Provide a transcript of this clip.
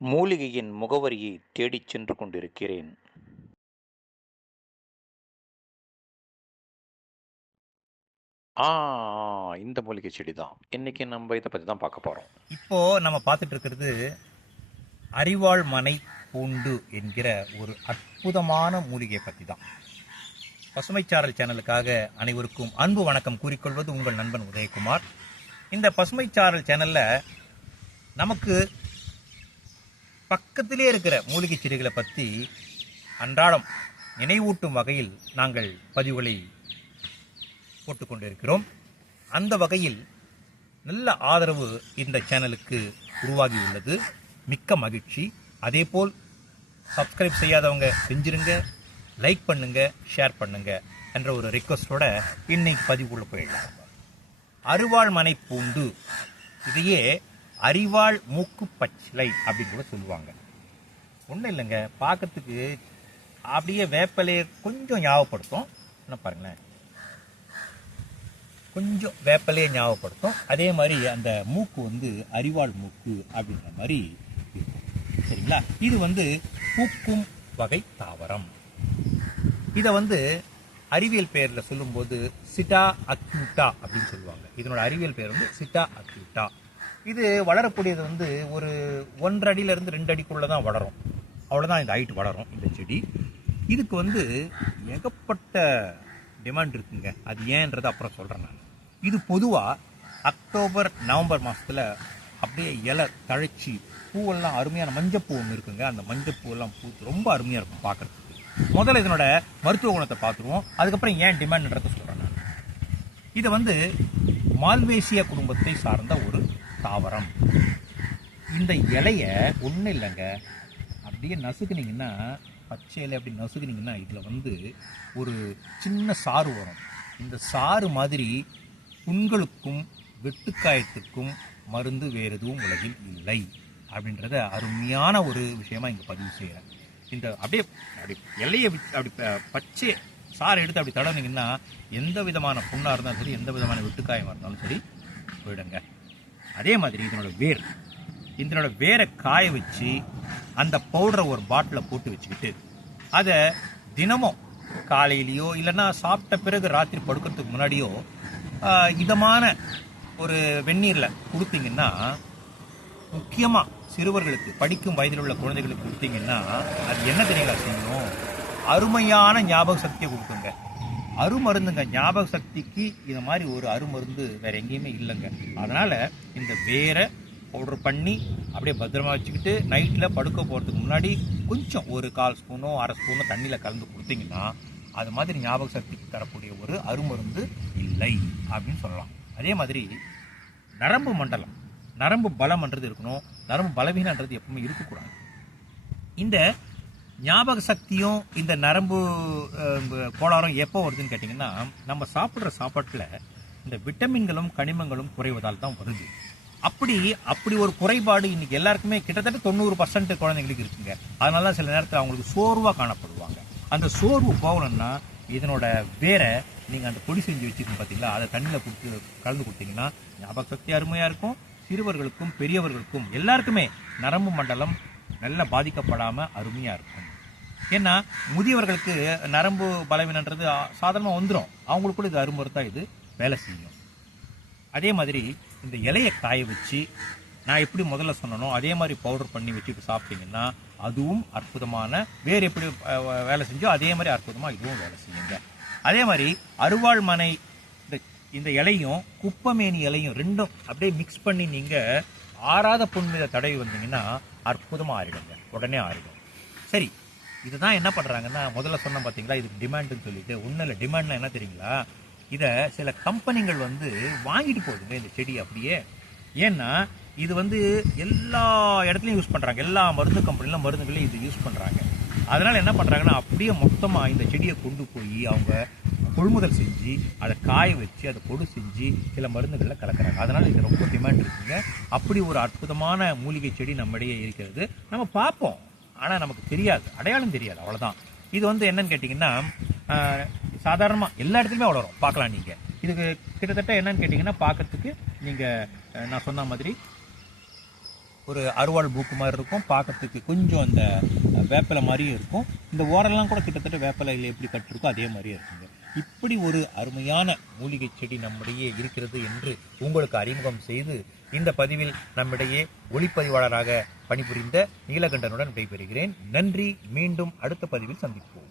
மூலிகையின் முகவரியை தேடிச் சென்று கொண்டிருக்கிறேன். ஆ இந்த மூலிகை செடி தான். இன்னைக்கு நம்ம இத பத்தி தான் பார்க்க போறோம். இப்போ நம்ம பார்த்துட்டு இருக்கிறது அரிவாள் மனை பூண்டு என்கிற ஒரு அற்புதமான மூலிகை பற்றி தான். பசுமைச்சாரல் சேனலுக்காக அனைவருக்கும் அன்பு வணக்கம் கூறிக்கொள்வது உங்கள் நண்பன் உதயகுமார். இந்த பசுமைச்சாரல் சேனல்ல நமக்கு பக்கத்திலே இருக்கிற மூலிகை செடிகளை பற்றி அன்றாடம் நினைவூட்டும் வகையில் நாங்கள் பதிவுகளை போட்டுக்கொண்டிருக்கிறோம். அந்த வகையில் நல்ல ஆதரவு இந்த சேனலுக்கு உருவாகியுள்ளது. மிக்க மகிழ்ச்சி. அதேபோல் சப்ஸ்கிரைப் செய்யாதவங்க செஞ்சிருங்க, லைக் பண்ணுங்க, ஷேர் பண்ணுங்க என்ற ஒரு ரிக்வஸ்டோட இன்னைக்கு பதிவுக்குள்ள போயிடலாம். அரிவாள் மனை பூண்டு, இதையே அரிவாள் மூக்கு பச்சிலை அப்படின்னு கூட சொல்லுவாங்க. ஒன்றும் இல்லைங்க, பார்க்கறதுக்கு அப்படியே வேப்பலையை கொஞ்சம் ஞாபகப்படுத்தும். என்ன பாருங்களேன், கொஞ்சம் வேப்பலையை ஞாபகப்படுத்தும். அதே மாதிரி அந்த மூக்கு வந்து அரிவாள் மூக்கு அப்படின்ற மாதிரி இருக்கும். சரிங்களா? இது பூக்கும் வகை தாவரம். இதை அறிவியல் பெயரில் சொல்லும்போது சிட்டா அக்யூட்டா அப்படின்னு சொல்லுவாங்க. இதனோட அறிவியல் பெயர் சிட்டா அக்யூட்டா. இது வளரக்கூடியது ஒரு 1 அடியிலிருந்து 2 அடிக்குள்ளே தான் வளரும். அவ்வளோதான் இந்த ஹைட் வளரும் இந்த செடி. இதுக்கு ஏகப்பட்ட டிமாண்ட் இருக்குங்க. அது ஏன்றதை அப்புறம் சொல்கிறேன் நான். இது பொதுவாக அக்டோபர் நவம்பர் மாதத்தில் அப்படியே இலை தழைச்சி பூவெல்லாம் அருமையான மஞ்சப்பூ ஒன்று இருக்குங்க. அந்த மஞ்சப்பூவெல்லாம் பூத்து ரொம்ப அருமையாக இருக்கும் பார்க்குறதுக்கு. முதல்ல இதனோட மருத்துவ குணத்தை பார்த்துருவோம், அதுக்கப்புறம் ஏன் டிமாண்ட்ன்றதை சொல்கிறேன் நான். இது மால்வேசியா குடும்பத்தை சார்ந்த ஒரு தாவரம். இந்த இலையை ஒன்றும் இல்லைங்க, அப்படியே நசுக்குனீங்கன்னா, பச்சை இலை அப்படி நசுக்குனீங்கன்னா இதில் ஒரு சின்ன சாறு வரும். இந்த சாறு மாதிரி புண்களுக்கும் வெட்டுக்காயத்துக்கும் மருந்து வேறு எதுவும் உலகில் இல்லை அப்படின்றத அருமையான ஒரு விஷயமா இங்கே பதிவு செய்கிறேன். இந்த அப்படியே இலையை அப்படி பச்சை சாறு எடுத்து அப்படி தடவினீங்கன்னா எந்த விதமான புண்ணாக இருந்தாலும் சரி, எந்த விதமான வெட்டுக்காயமாக இருந்தாலும் சரி போயிடுங்க. அதே மாதிரி இதனோட வேரை காய வச்சு அந்த பவுடரை ஒரு பாட்டிலில் போட்டு வச்சுக்கிட்டு அதை தினமும் காலையிலையோ இல்லைன்னா சாப்பிட்ட பிறகு ராத்திரி படுக்கிறதுக்கு முன்னாடியோ இதமான ஒரு வெந்நீரில் கொடுத்தீங்கன்னா, முக்கியமாக சிறுவர்களுக்கு, படிக்கும் வயதில் உள்ள குழந்தைகளுக்கு கொடுத்தீங்கன்னா அது என்ன தெரியுங்களா செய்யணும்? அருமையான ஞாபக சக்தியை கொடுக்குங்க. அருமருந்துங்க. ஞாபக சக்திக்கு இது மாதிரி ஒரு அருமருந்து வேற எங்கேயுமே இல்லைங்க. அதனால இந்த வேரை பவுடர் பண்ணி அப்படியே பத்திரமா வச்சுக்கிட்டு நைட்டில் படுக்க போகிறதுக்கு முன்னாடி கொஞ்சம் ஒரு 1/4 ஸ்பூனோ 1/2 ஸ்பூனோ தண்ணியில் கலந்து கொடுத்தீங்கன்னா அது மாதிரி ஞாபக சக்திக்கு தரக்கூடிய ஒரு அருமருந்து இல்லை அப்படின்னு சொல்லலாம். அதே மாதிரி நரம்பு மண்டலம், நரம்பு பலம்ன்றது இருக்கணும், நரம்பு பலவீனன்றது எப்பவுமே இருக்கக்கூடாது. இந்த ஞாபக சக்தியும் இந்த நரம்பு கோளாறும் எப்போ வருதுன்னு கேட்டிங்கன்னா, நம்ம சாப்பிட்ற சாப்பாட்டில் இந்த விட்டமின்களும் கனிமங்களும் குறைவதால் தான் வருது. அப்படி ஒரு குறைபாடு இன்னைக்கு எல்லாருக்குமே கிட்டத்தட்ட 90% குழந்தைங்களுக்கு இருக்குங்க. அதனால சில நேரத்தில் அவங்களுக்கு சோர்வாக காணப்படுவாங்க. அந்த சோர்வு போகணும்னா இதனோட வேரை நீங்கள் அந்த பொடி செஞ்சு வச்சுக்கணும் பார்த்தீங்களா, அதை தண்ணியில் கலந்து கொடுத்தீங்கன்னா ஞாபக சக்தி அருமையாக இருக்கும். சிறுவர்களுக்கும் பெரியவர்களுக்கும் எல்லாருக்குமே நரம்பு மண்டலம் நல்லா பாதிக்கப்படாமல் அருமையாக இருக்கும். ஏன்னா முதியவர்களுக்கு நரம்பு பலவீனன்றது சாதாரணமாக வந்துடும். அவங்களுக்குள்ள இது அருமருத்தாக இது வேலை செய்யும். அதே மாதிரி இந்த இலையை காய வச்சு நான் எப்படி முதல்ல சொன்னனோ அதே மாதிரி பவுடர் பண்ணி வச்சுட்டு சாப்பிட்டீங்கன்னா அதுவும் அற்புதமான, வேறு எப்படி வேலை செஞ்சோ அதே மாதிரி அற்புதமாக இதுவும் வேலை செய்யுங்க. அதே மாதிரி அரிவாள் மனை இந்த இலையும் குப்பமேனி இலையும் ரெண்டும் அப்படியே மிக்ஸ் பண்ணி நீங்கள் ஆறாத புண் மீத தடவி வந்தீங்கன்னா அற்புதமாக ஆறிடுங்க, உடனே ஆறிடும். சரி, இதுதான் என்ன பண்ணுறாங்கன்னா, முதல்ல சொன்ன பார்த்தீங்களா இதுக்கு டிமாண்டுன்னு சொல்லிட்டு. ஒன்றும் இல்லை, டிமாண்ட்னா என்ன தெரியுங்களா, இதை சில கம்பெனிகள் வாங்கிட்டு போகுதுங்க இந்த செடி அப்படியே. ஏன்னா இது எல்லா இடத்துலையும் யூஸ் பண்ணுறாங்க, எல்லா மருந்து கம்பெனிலாம் மருந்துகளையும் இது யூஸ் பண்ணுறாங்க. அதனால் என்ன பண்ணுறாங்கன்னா, அப்படியே மொத்தமாக இந்த செடியை கொண்டு போய் அவங்க கொள்முதல் செஞ்சு அதை காய வச்சு அதை பொடி செஞ்சு சில மருந்துகளில் கலக்கிறாங்க. அதனால் இது ரொம்ப டிமாண்ட் இருக்குங்க. அப்படி ஒரு அற்புதமான மூலிகை செடி நம்மிடையே இருக்கிறது. நம்ம பார்ப்போம், ஆனால் நமக்கு தெரியாது, அடையாளம் தெரியாது, அவ்வளோதான். இது என்னன்னு கேட்டிங்கன்னா, சாதாரணமாக எல்லா இடத்துலையுமே வளரும், பார்க்கலாம் நீங்கள். இதுக்கு கிட்டத்தட்ட என்னன்னு கேட்டிங்கன்னா, பார்க்கறதுக்கு நீங்கள் நான் சொன்ன மாதிரி ஒரு அருவாள் மூக்கு மாதிரி இருக்கும், பார்க்கறதுக்கு கொஞ்சம் அந்த வேப்பிலை மாதிரியும் இருக்கும். இந்த ஓரெல்லாம் கூட கிட்டத்தட்ட வேப்பிலையில் எப்படி கட்டிருக்கோ அதே மாதிரியே இருக்குங்க. இப்படி ஒரு அருமையான மூலிகை செடி நம்மிடையே இருக்கிறது என்று உங்களுக்கு அறிமுகம் செய்து இந்த பதிவில் நம்மிடையே ஒளிப்பதிவாளராக பணிபுரிந்த நீலகண்டனுடன் விடைபெறுகிறேன். நன்றி. மீண்டும் அடுத்த பதிவில் சந்திப்போம்.